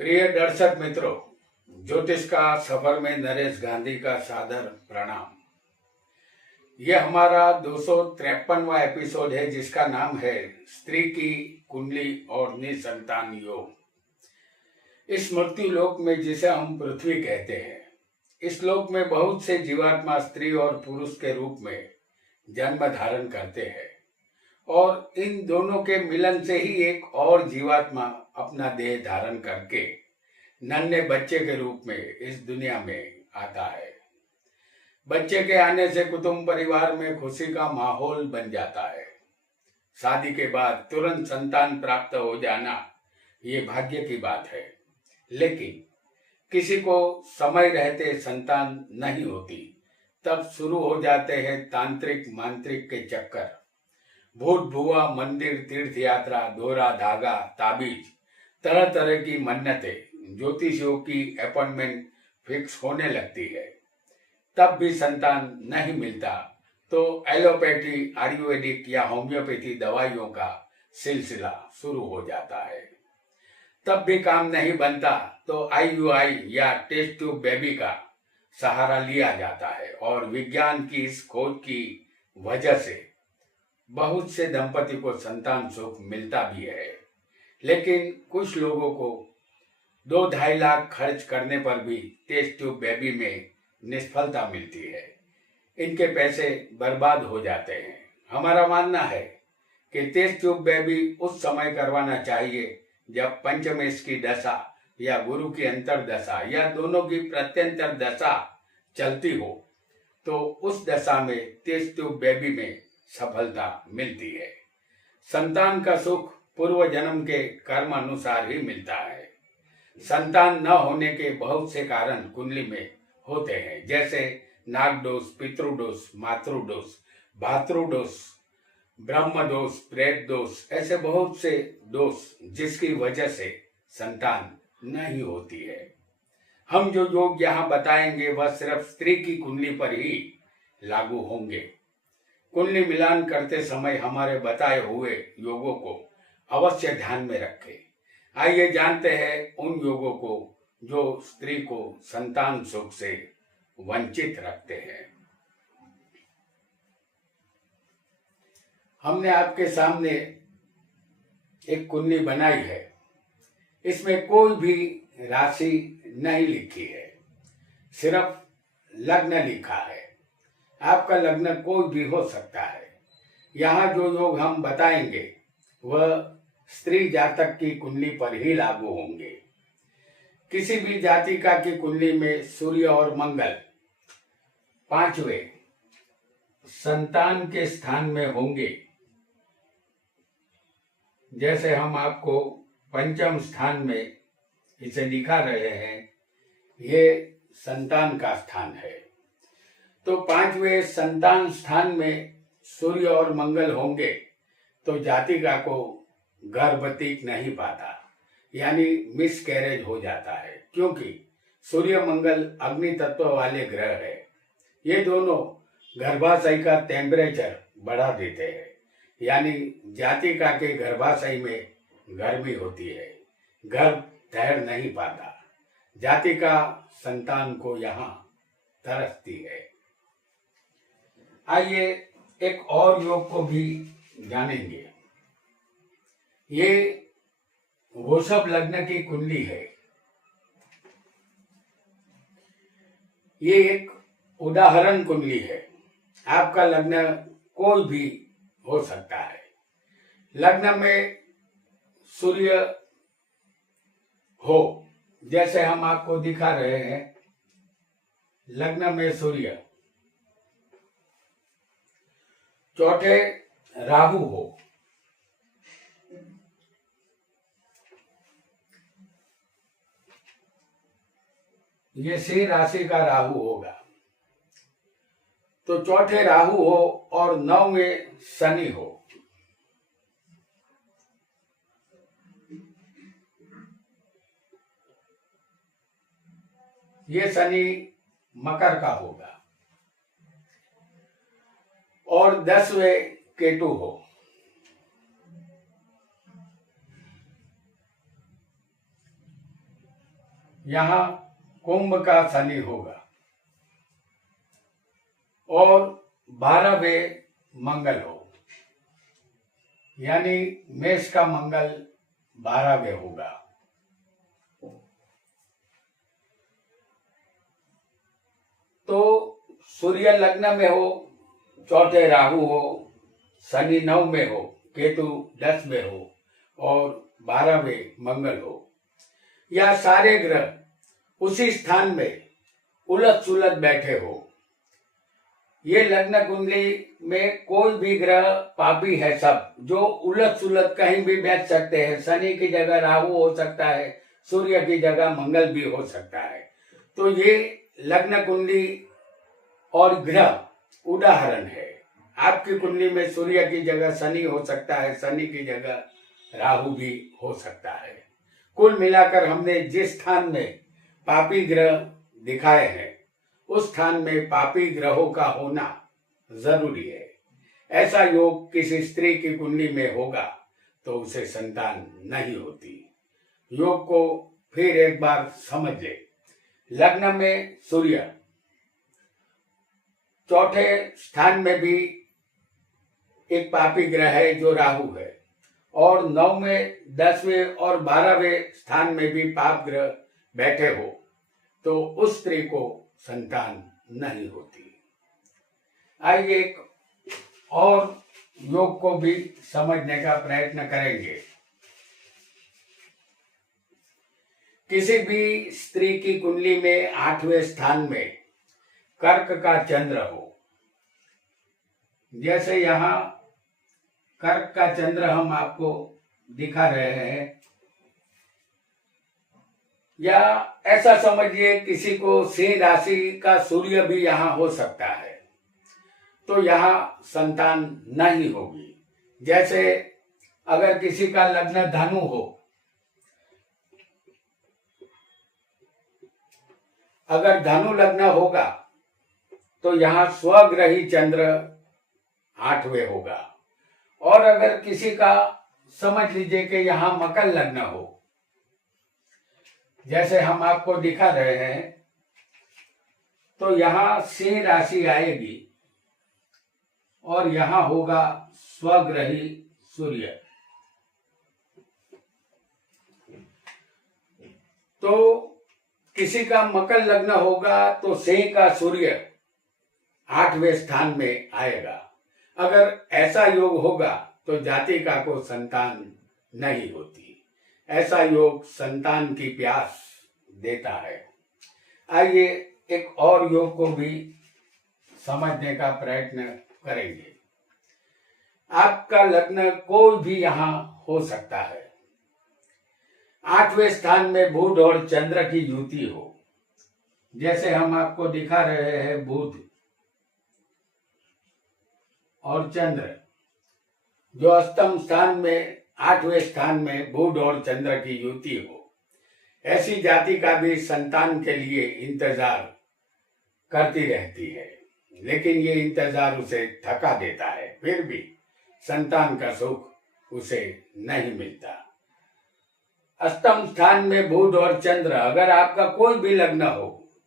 प्रिय दर्शक मित्रों, ज्योतिष का सफर में नरेश गांधी का सादर प्रणाम। यह हमारा 253वां एपिसोड है जिसका नाम है स्त्री की कुंडली और निसंतान योग। इस मृत्यु लोक में जिसे हम पृथ्वी कहते हैं, इस लोक में बहुत से जीवात्मा स्त्री और पुरुष के रूप में जन्म धारण करते हैं और इन दोनों के मिलन से ही एक और जीवात्मा अपना देह धारण करके नन्हे बच्चे के रूप में इस दुनिया में आता है। बच्चे के आने से कुटुंब परिवार में खुशी का माहौल बन जाता है। शादी के बाद तुरंत संतान प्राप्त हो जाना ये भाग्य की बात है, लेकिन किसी को समय रहते संतान नहीं होती, तब शुरू हो जाते हैं तांत्रिक मांत्रिक के चक्कर। भूत भुआ, मंदिर, तीर्थ यात्रा, दोहरा धागा, ताबीज, तरह तरह की मन्नतें, ज्योतिषियों की अपॉइंटमेंट फिक्स होने लगती है। तब भी संतान नहीं मिलता तो एलोपैथी, आयुर्वेदिक या होम्योपैथी दवाइयों का सिलसिला शुरू हो जाता है। तब भी काम नहीं बनता तो IUI या टेस्ट ट्यूब बेबी का सहारा लिया जाता है और विज्ञान की इस खोज की वजह से बहुत से दंपति को संतान सुख मिलता भी है। लेकिन कुछ लोगों को 2-2.5 लाख खर्च करने पर भी टेस्ट ट्यूब बेबी में निष्फलता मिलती है। इनके पैसे बर्बाद हो जाते हैं। हमारा मानना है कि टेस्ट ट्यूब बेबी उस समय करवाना चाहिए जब पंचमेश की दशा या गुरु की अंतरदशा या दोनों की प्रत्यंतर दशा चलती हो, तो उस दशा में टेस्ट ट्यूब बेबी में सफलता मिलती है। संतान का सुख पूर्व जन्म के कर्म अनुसार ही मिलता है। संतान न होने के बहुत से कारण कुंडली में होते हैं, जैसे नाग दोष, पितृदोष, मातृदोष, भातृदोष, ब्रह्म दोष, प्रेत दोष, ऐसे बहुत से दोष जिसकी वजह से संतान नहीं होती है। हम जो योग यहाँ बताएंगे वह सिर्फ स्त्री की कुंडली पर ही लागू होंगे। कुंडली मिलान करते समय हमारे बताए हुए योगों को अवश्य ध्यान में रखें। आइए जानते हैं उन योगों को जो स्त्री को संतान सुख से वंचित रखते हैं। हमने आपके सामने एक कुंडली बनाई है। इसमें कोई भी राशि नहीं लिखी है, सिर्फ लग्न लिखा है। आपका लग्न कोई भी हो सकता है। यहाँ जो योग हम बताएंगे वह स्त्री जातक की कुंडली पर ही लागू होंगे। किसी भी जातिका की कुंडली में सूर्य और मंगल 5वें संतान के स्थान में होंगे, जैसे हम आपको पंचम स्थान में इसे दिखा रहे हैं, ये संतान का स्थान है। तो 5वें संतान स्थान में सूर्य और मंगल होंगे तो जातिका को गर्भ टिक नहीं पाता, यानी मिस कैरेज हो जाता है, क्योंकि सूर्य मंगल अग्नि तत्व वाले ग्रह है। ये दोनों गर्भाशय का टेम्परेचर बढ़ा देते हैं, यानी जातिका के गर्भाशय में गर्मी होती है, गर्भ ठहर नहीं पाता, जातिका संतान को यहाँ तरसती है। आइए एक और योग को भी जानेंगे। ये वृषभ लग्न की कुंडली है। ये एक उदाहरण कुंडली है। आपका लग्न कोई भी हो सकता है। लग्न में सूर्य हो, जैसे हम आपको दिखा रहे हैं, लग्न में सूर्य, चौथे राहु हो, ये सिंह राशि का राहु होगा, तो चौथे राहु हो और 9वें शनि हो, ये शनि मकर का होगा, और 10वें केतु हो, यहाँ कुंभ का शनि होगा और 12वें मंगल हो, यानी मेष का मंगल 12वें होगा। तो सूर्य लग्न में हो, चौथे राहु हो, शनि 9 में हो, केतु 10 में हो और 12वें मंगल हो, या सारे ग्रह उसी स्थान में उलट सुलट बैठे हो, ये लग्न कुंडली में कोई भी ग्रह पापी है, सब जो उलट सुलट कहीं भी बैठ सकते हैं। शनि की जगह राहु हो सकता है, सूर्य की जगह मंगल भी हो सकता है। तो ये लग्न कुंडली और ग्रह उदाहरण है। आपकी कुंडली में सूर्य की जगह शनि हो सकता है, शनि की जगह राहु भी हो सकता है। कुल मिलाकर हमने जिस स्थान में पापी ग्रह दिखाए हैं उस स्थान में पापी ग्रहों का होना जरूरी है। ऐसा योग किसी स्त्री की कुंडली में होगा तो उसे संतान नहीं होती। योग को फिर एक बार समझ ले। लग्न में सूर्य, चौथे स्थान में भी एक पापी ग्रह है जो राहु है, और 9वें, 10वें और 12वें स्थान में भी पाप ग्रह बैठे हो तो उस स्त्री को संतान नहीं होती। आइए एक और योग को भी समझने का प्रयत्न करेंगे। किसी भी स्त्री की कुंडली में 8वें स्थान में कर्क का चंद्र हो, जैसे यहाँ कर्क का चंद्र हम आपको दिखा रहे हैं, या ऐसा समझिए किसी को सिंह राशि का सूर्य भी यहाँ हो सकता है, तो यहाँ संतान नहीं होगी। जैसे अगर किसी का लग्न धनु हो, अगर धनु लग्न होगा तो यहाँ स्वग्रही चंद्र 8वें होगा, और अगर किसी का समझ लीजिए कि यहाँ मकर लग्न हो, जैसे हम आपको दिखा रहे हैं, तो यहाँ सिंह राशि आएगी और यहाँ होगा स्वग्रही सूर्य। तो किसी का मकर लग्न होगा तो सिंह का सूर्य 8वें स्थान में आएगा। अगर ऐसा योग होगा तो जातिका को संतान नहीं होती। ऐसा योग संतान की प्यास देता है। आइए एक और योग को भी समझने का प्रयत्न करेंगे। आपका लग्न कोई भी यहाँ हो सकता है। 8वें स्थान में बुध और चंद्र की युति हो, जैसे हम आपको दिखा रहे हैं, बुध और चंद्र, जो अष्टम स्थान में 8वें स्थान में बुध और चंद्र की युति हो, ऐसी जाति का भी संतान के लिए इंतजार करती रहती है, लेकिन ये इंतजार उसे थका देता है, फिर भी संतान का सुख उसे नहीं मिलता। अष्टम स्थान में बुध और चंद्र, अगर आपका कोई भी लग्न हो,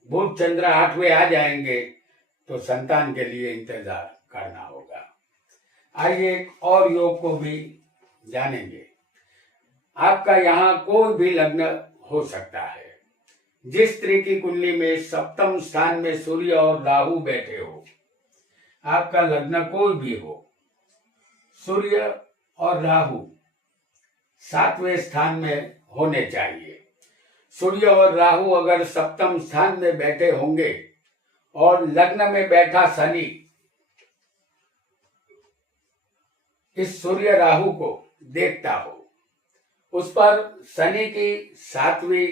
बुध चंद्र 8वें आ जाएंगे तो संतान के लिए इंतजार करना होगा। आइए एक और योग को भी जानेंगे। आपका यहाँ कोई भी लग्न हो सकता है। जिस स्त्री की कुंडली में सप्तम स्थान में सूर्य और राहु बैठे हो, आपका लग्न कोई भी हो, सूर्य और राहु 7वें स्थान में होने चाहिए। सूर्य और राहु अगर सप्तम स्थान में बैठे होंगे और लग्न में बैठा शनि इस सूर्य राहु को देखता हो, उस पर शनि की 7वीं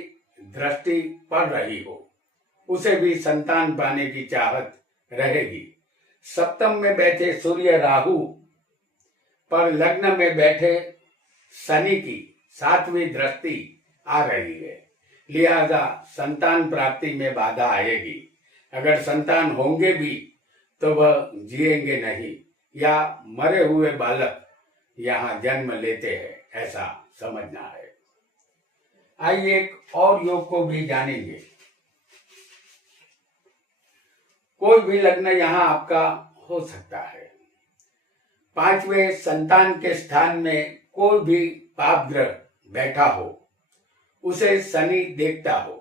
दृष्टि पड़ रही हो, उसे भी संतान पाने की चाहत रहेगी। सप्तम में बैठे सूर्य राहु पर लग्न में बैठे शनि की 7वीं दृष्टि आ रही है, लिहाजा संतान प्राप्ति में बाधा आएगी। अगर संतान होंगे भी तो वह जिएंगे नहीं, या मरे हुए बालक यहाँ जन्म लेते हैं, ऐसा समझना है। आइए एक और योग को भी जानेंगे। कोई भी लग्न यहाँ आपका हो सकता है। पांचवें संतान के स्थान में कोई भी पाप ग्रह बैठा हो, उसे शनि देखता हो,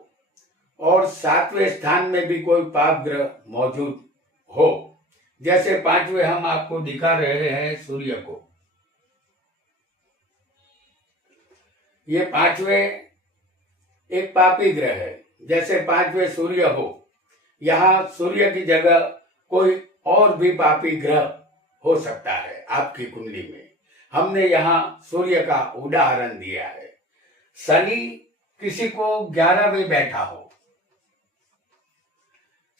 और सातवें स्थान में भी कोई पाप ग्रह मौजूद हो, जैसे पांचवें हम आपको दिखा रहे हैं सूर्य को। ये पांचवें एक पापी ग्रह है, जैसे पांचवें सूर्य हो, यहाँ सूर्य की जगह कोई और भी पापी ग्रह हो सकता है आपकी कुंडली में। हमने यहाँ सूर्य का उदाहरण दिया है। शनि किसी को 11वें बैठा हो,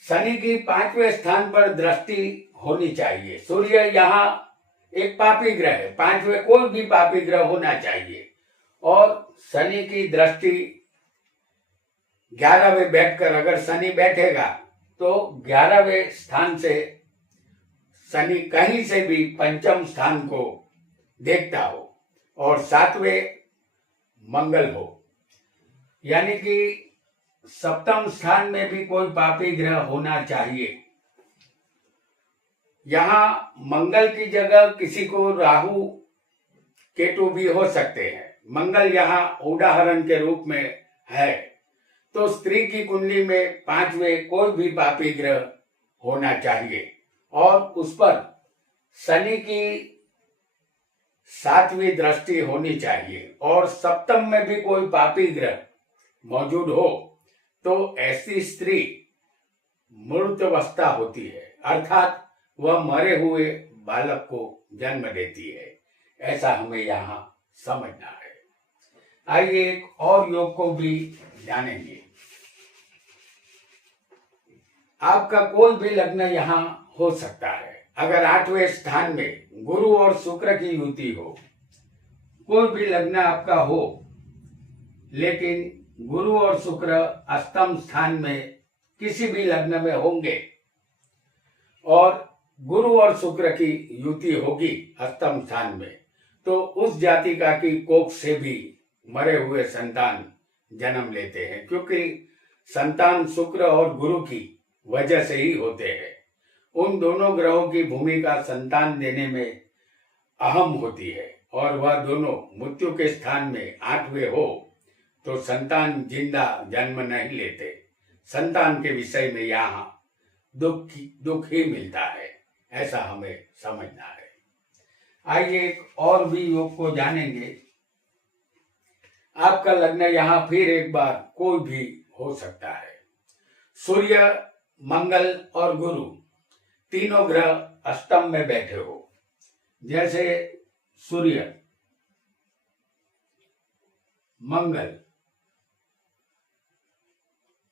शनि की 5वें स्थान पर दृष्टि होनी चाहिए। सूर्य यहाँ एक पापी ग्रह है, 5वें कोई भी पापी ग्रह होना चाहिए, और शनि की दृष्टि 11वें बैठकर अगर शनि बैठेगा तो 11वें स्थान से शनि कहीं से भी पंचम स्थान को देखता हो, और 7वें मंगल हो, यानी कि सप्तम स्थान में भी कोई पापी ग्रह होना चाहिए। यहाँ मंगल की जगह किसी को राहु केतु भी हो सकते हैं। मंगल यहाँ उदाहरण के रूप में है, तो स्त्री की कुंडली में 5वें कोई भी पापी ग्रह होना चाहिए, और उस पर शनि की 7वीं दृष्टि होनी चाहिए, और सप्तम में भी कोई पापी ग्रह मौजूद हो तो ऐसी स्त्री मृतावस्था होती है, अर्थात वह मरे हुए बालक को जन्म देती है। ऐसा हमें यहाँ समझना है। आइए एक और योग को भी जानेंगे। आपका कोई भी लग्न यहाँ हो सकता है। अगर 8वें स्थान में गुरु और शुक्र की युति हो, कोई भी लग्न आपका हो, लेकिन गुरु और शुक्र अष्टम स्थान में किसी भी लग्न में होंगे, और गुरु और शुक्र की युति होगी अष्टम स्थान में, तो उस जातिका की कोख से भी मरे हुए संतान जन्म लेते हैं, क्योंकि संतान शुक्र और गुरु की वजह से ही होते हैं। उन दोनों ग्रहों की भूमिका संतान देने में अहम होती है, और वह दोनों मृत्यु के स्थान में 8वें हो तो संतान जिंदा जन्म नहीं लेते। संतान के विषय में यहाँ दुख ही मिलता है, ऐसा हमें समझना है। आइए एक और भी योग को जानेंगे। आपका लग्न यहाँ फिर एक बार कोई भी हो सकता है। सूर्य, मंगल और गुरु तीनों ग्रह अष्टम में बैठे हो, जैसे सूर्य, मंगल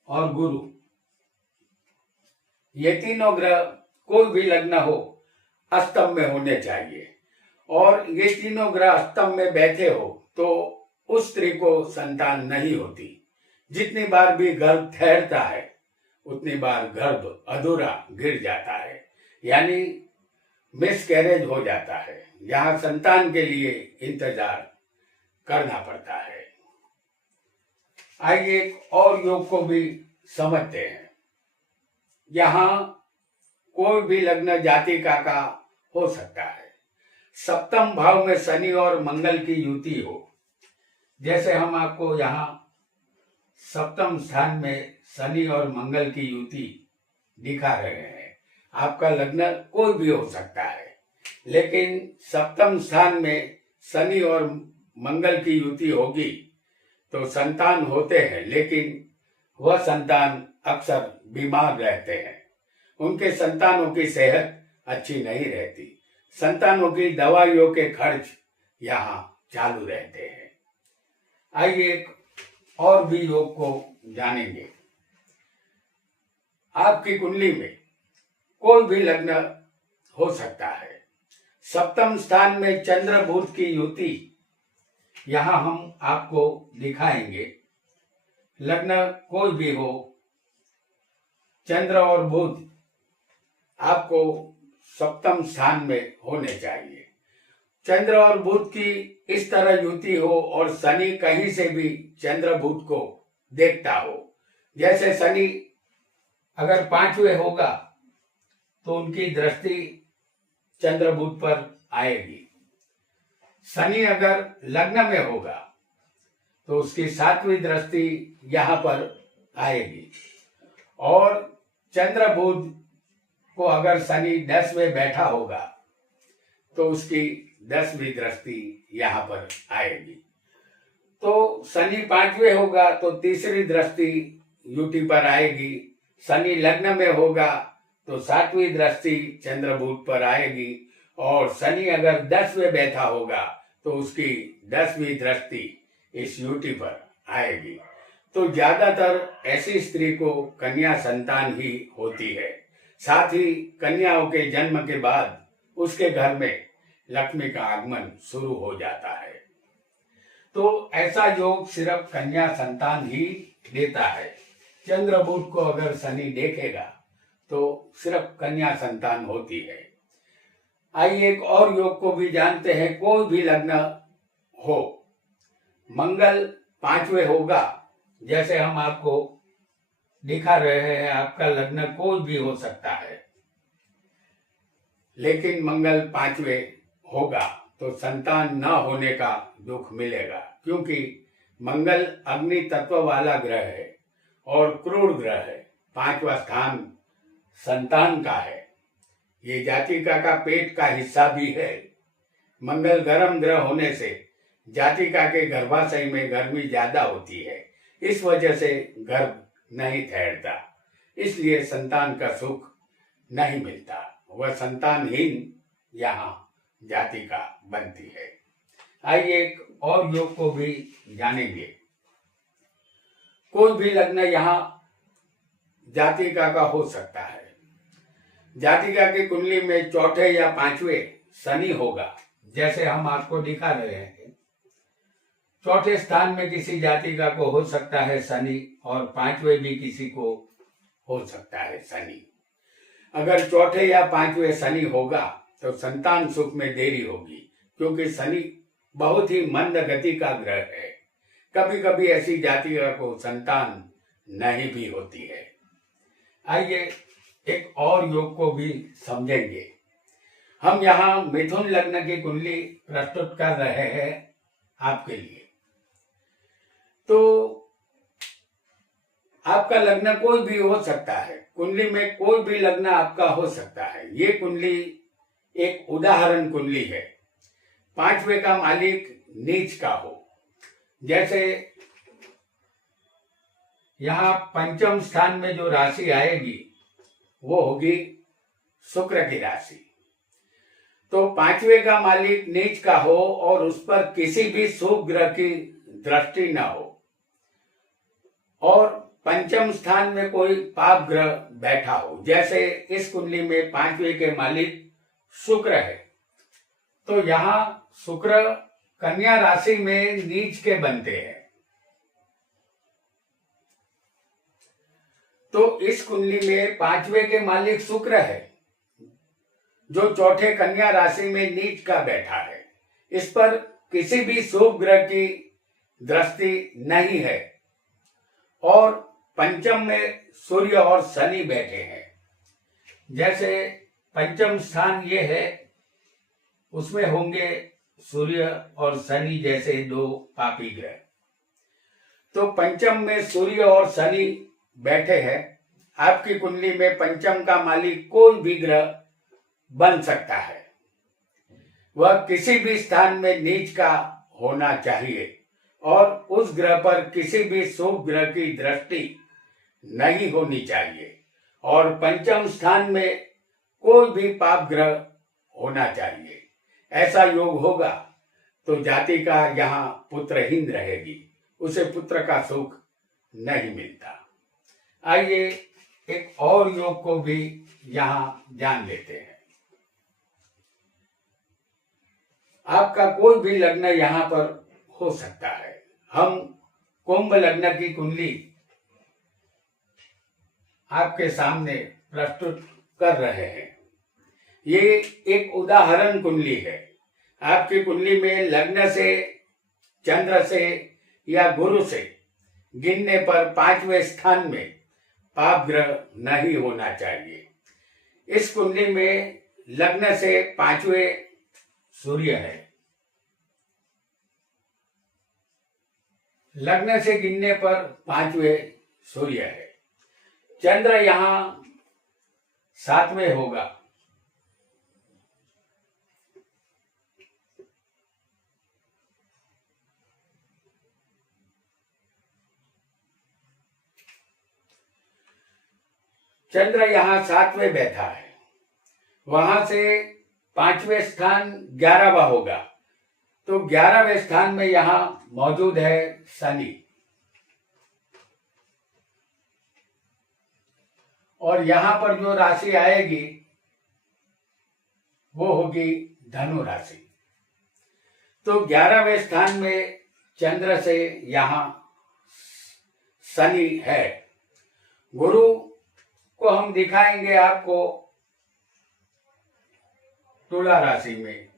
और गुरु, ये तीनों ग्रह कोई भी लग्न हो अष्टम में होने चाहिए, और ये तीनों ग्रह अष्टम में बैठे हो तो उस स्त्री को संतान नहीं होती। जितनी बार भी गर्भ ठहरता है उतनी बार गर्भ अधूरा गिर जाता है, यानी मिसकैरेज हो जाता है। यहाँ संतान के लिए इंतजार करना पड़ता है। आइए एक और योग को भी समझते हैं। यहाँ कोई भी लग्न जातिका का हो सकता है। सप्तम भाव में शनि और मंगल की युति हो, जैसे हम आपको यहाँ सप्तम स्थान में शनि और मंगल की युति दिखा रहे हैं। आपका लग्न कोई भी हो सकता है, लेकिन सप्तम स्थान में शनि और मंगल की युति होगी तो संतान होते हैं, लेकिन वह संतान अक्सर बीमार रहते हैं। उनके संतानों की सेहत अच्छी नहीं रहती। संतानों की दवाइयों के खर्च यहाँ चालू रहते हैं। आइए एक और भी योग को जानेंगे। आपकी कुंडली में कोई भी लग्न हो सकता है। सप्तम स्थान में चंद्र बुध की युति यहाँ हम आपको दिखाएंगे। लग्न कोई भी हो, चंद्र और बुध आपको सप्तम स्थान में होने चाहिए। चंद्र और बुध की इस तरह युति हो और शनि कहीं से भी चंद्र बुध को देखता हो। जैसे शनि अगर 5वें होगा तो उनकी दृष्टि चंद्र बुध पर आएगी। शनि अगर लग्न में होगा तो उसकी 7वीं दृष्टि यहां पर आएगी। और चंद्र बुध को अगर शनि 10वें बैठा होगा तो उसकी 10वीं दृष्टि यहां पर आएगी। तो शनि 5वें होगा तो तीसरी दृष्टि युति पर आएगी। शनि लग्न में होगा तो 7वीं दृष्टि चंद्र बुध पर आएगी। और शनि अगर 10वें बैठा होगा तो उसकी 10वीं दृष्टि इस युति पर आएगी। तो ज्यादातर ऐसी स्त्री को कन्या संतान ही होती है। साथ ही कन्याओं के जन्म के बाद उसके घर में लक्ष्मी का आगमन शुरू हो जाता है। तो ऐसा योग सिर्फ कन्या संतान ही देता है। चंद्र बुध को अगर शनि देखेगा तो सिर्फ कन्या संतान होती है। आइए एक और योग को भी जानते हैं। कोई भी लग्न हो, मंगल 5वें होगा, जैसे हम आपको दिखा रहे हैं, आपका लग्न कोई भी हो सकता है, लेकिन मंगल 5वें होगा तो संतान न होने का दुख मिलेगा, क्योंकि मंगल अग्नि तत्व वाला ग्रह है और क्रूर ग्रह है। 5वां स्थान संतान का है। ये जातिका का पेट का हिस्सा भी है। मंगल गर्म ग्रह होने से जातिका के गर्भाशय में गर्मी ज्यादा होती है, इस वजह से गर्भ नहीं ठहरता, इसलिए संतान का सुख नहीं मिलता। वह संतानहीन यहाँ जातिका बनती है। आइए एक और योग को भी जानेंगे। कोई भी लग्न यहाँ जातिका का हो सकता है। जातिका की कुंडली में 4ठे या 5वें शनि होगा, जैसे हम आपको दिखा रहे हैं। 4ठे स्थान में किसी जातिका को हो सकता है शनि, और 5वें भी किसी को हो सकता है शनि। अगर 4ठे या 5वें शनि होगा तो संतान सुख में देरी होगी, क्योंकि शनि बहुत ही मंद गति का ग्रह है। कभी कभी ऐसी जातिका को संतान नहीं भी होती है। आइए एक और योग को भी समझेंगे। हम यहाँ मिथुन लग्न की कुंडली प्रस्तुत कर रहे हैं आपके लिए। तो आपका लग्न कोई भी हो सकता है, कुंडली में कोई भी लग्न आपका हो सकता है। ये कुंडली एक उदाहरण कुंडली है। 5वें का मालिक नीच का हो, जैसे यहाँ पंचम स्थान में जो राशि आएगी वो होगी शुक्र की राशि। तो 5वें का मालिक नीच का हो और उस पर किसी भी शुभ ग्रह की दृष्टि न हो, और पंचम स्थान में कोई पाप ग्रह बैठा हो। जैसे इस कुंडली में 5वें के मालिक शुक्र है, तो यहाँ शुक्र कन्या राशि में नीच के बनते हैं। तो इस कुंडली में 5वें के मालिक शुक्र है, जो 4ठे कन्या राशि में नीच का बैठा है। इस पर किसी भी शुभ ग्रह की दृष्टि नहीं है, और पंचम में सूर्य और शनि बैठे हैं। जैसे पंचम स्थान ये है, उसमें होंगे सूर्य और शनि जैसे दो पापी ग्रह। तो पंचम में सूर्य और शनि बैठे हैं। आपकी कुंडली में पंचम का मालिक कोई भी ग्रह बन सकता है। वह किसी भी स्थान में नीच का होना चाहिए, और उस ग्रह पर किसी भी शुभ ग्रह की दृष्टि नहीं होनी चाहिए, और पंचम स्थान में कोई भी पाप ग्रह होना चाहिए। ऐसा योग होगा तो जातिका यहाँ पुत्रहीन रहेगी, उसे पुत्र का सुख नहीं मिलता। आइए एक और योग को भी यहाँ जान लेते हैं। आपका कोई भी लग्न यहाँ पर हो सकता है। हम कुंभ लग्न की कुंडली आपके सामने प्रस्तुत कर रहे हैं। ये एक उदाहरण कुंडली है। आपकी कुंडली में लग्न से, चंद्र से या गुरु से गिनने पर 5वें स्थान में पाप ग्रह नहीं होना चाहिए। इस कुंडली में लग्न से 5वें सूर्य है। लग्न से गिनने पर 5वें सूर्य है। चंद्र यहां 7वें होगा। चंद्र यहां 7वें बैठा है। वहां से 5वें स्थान 11वां होगा। तो 11वें स्थान में यहां मौजूद है शनि, और यहां पर जो राशि आएगी वो होगी धनु राशि। तो 11वें स्थान में चंद्र से यहां शनि है। गुरु को हम दिखाएंगे आपको तुला राशि में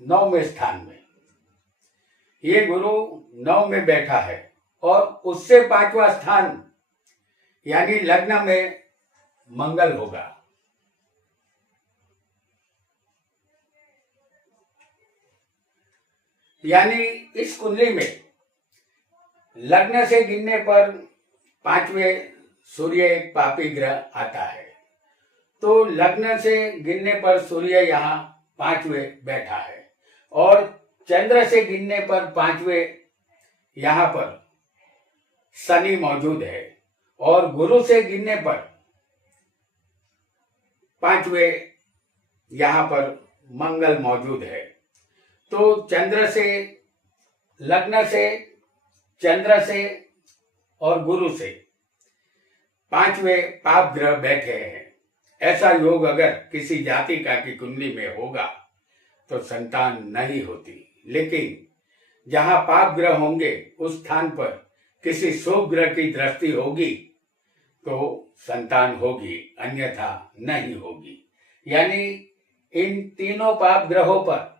9वें स्थान में। ये गुरु 9 में बैठा है और उससे 5वां स्थान यानी लग्न में मंगल होगा। यानी इस कुंडली में लग्न से गिनने पर 5वें सूर्य एक पापी ग्रह आता है। तो लग्न से गिनने पर सूर्य यहाँ 5वें बैठा है और चंद्र से गिनने पर 5वें यहाँ पर शनि मौजूद है और गुरु से गिनने पर 5वें यहाँ पर मंगल मौजूद है। तो चंद्र से, लग्न से, चंद्र से और गुरु से 5वें पाप ग्रह बैठे हैं। ऐसा योग अगर किसी जातिका की कुंडली में होगा तो संतान नहीं होती, लेकिन जहां पाप ग्रह होंगे उस स्थान पर किसी शुभ ग्रह की दृष्टि होगी तो संतान होगी, अन्यथा नहीं होगी। यानी इन तीनों पाप ग्रहों पर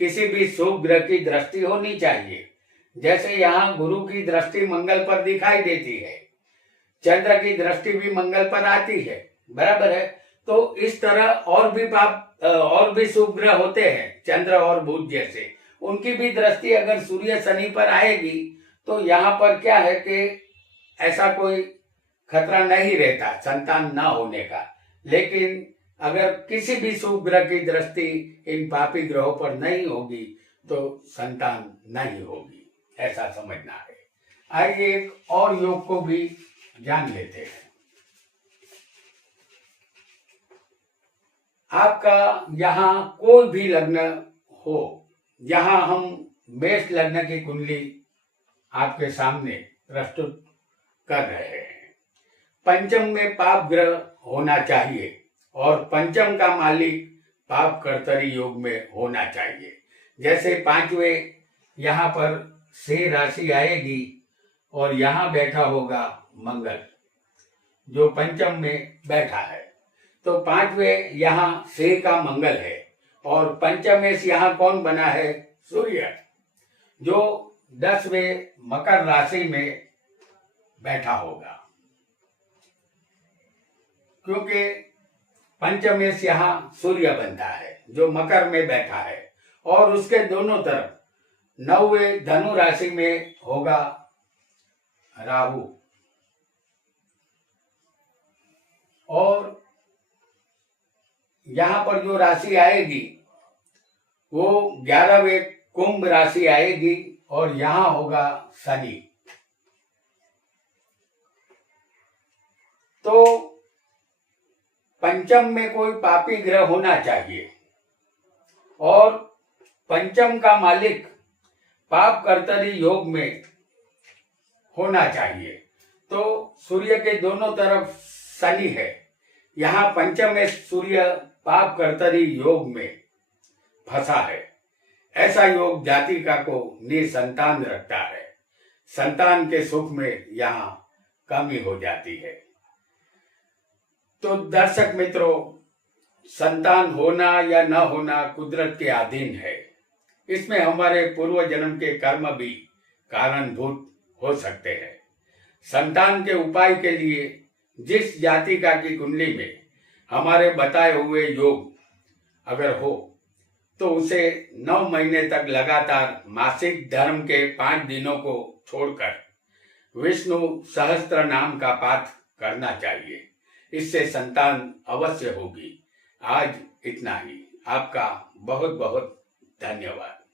किसी भी शुभ ग्रह की दृष्टि होनी चाहिए। जैसे यहाँ गुरु की दृष्टि मंगल पर दिखाई देती है, चंद्र की दृष्टि भी मंगल पर आती है, बराबर है। तो इस तरह और भी शुभ ग्रह होते हैं, चंद्र और बुध जैसे, उनकी भी दृष्टि अगर सूर्य शनि पर आएगी तो यहाँ पर क्या है कि ऐसा कोई खतरा नहीं रहता संतान ना होने का। लेकिन अगर किसी भी शुभ ग्रह की दृष्टि इन पापी ग्रहों पर नहीं होगी तो संतान नहीं होगी, ऐसा समझना है। आइए एक और योग को भी जान लेते हैं। आपका यहाँ कोई भी लग्न हो, यहाँ हम मेष लग्न की कुंडली आपके सामने प्रस्तुत कर रहे हैं। पंचम में पाप ग्रह होना चाहिए और पंचम का मालिक पाप कर्तरी योग में होना चाहिए। जैसे 5वें यहाँ पर से राशि आएगी और यहाँ बैठा होगा मंगल जो पंचम में बैठा है। तो 5वें यहाँ से का मंगल है और पंचमेश यहाँ कौन बना है? सूर्य, जो 10वें मकर राशि में बैठा होगा। क्योंकि पंचमेश यहाँ सूर्य बनता है जो मकर में बैठा है और उसके दोनों तरफ 9वें धनु राशि में होगा राहु और यहाँ पर जो राशि आएगी वो 11वें कुंभ राशि आएगी और यहाँ होगा शनि। तो पंचम में कोई पापी ग्रह होना चाहिए और पंचम का मालिक पाप कर्तरी योग में होना चाहिए। तो सूर्य के दोनों तरफ शनि है, यहाँ पंचम में सूर्य पाप कर्तरी योग में फंसा है। ऐसा योग जातिका को निसंतान रखता है, संतान के सुख में यहाँ कमी हो जाती है। तो दर्शक मित्रों, संतान होना या न होना कुदरत के अधीन है। इसमें हमारे पूर्व जन्म के कर्म भी कारणभूत हो सकते हैं। संतान के उपाय के लिए जिस जातिका की कुंडली में हमारे बताए हुए योग अगर हो तो उसे 9 महीने तक लगातार मासिक धर्म के 5 दिनों को छोड़कर विष्णु सहस्त्र नाम का पाठ करना चाहिए। इससे संतान अवश्य होगी। आज इतना ही। आपका बहुत बहुत धन्यवाद।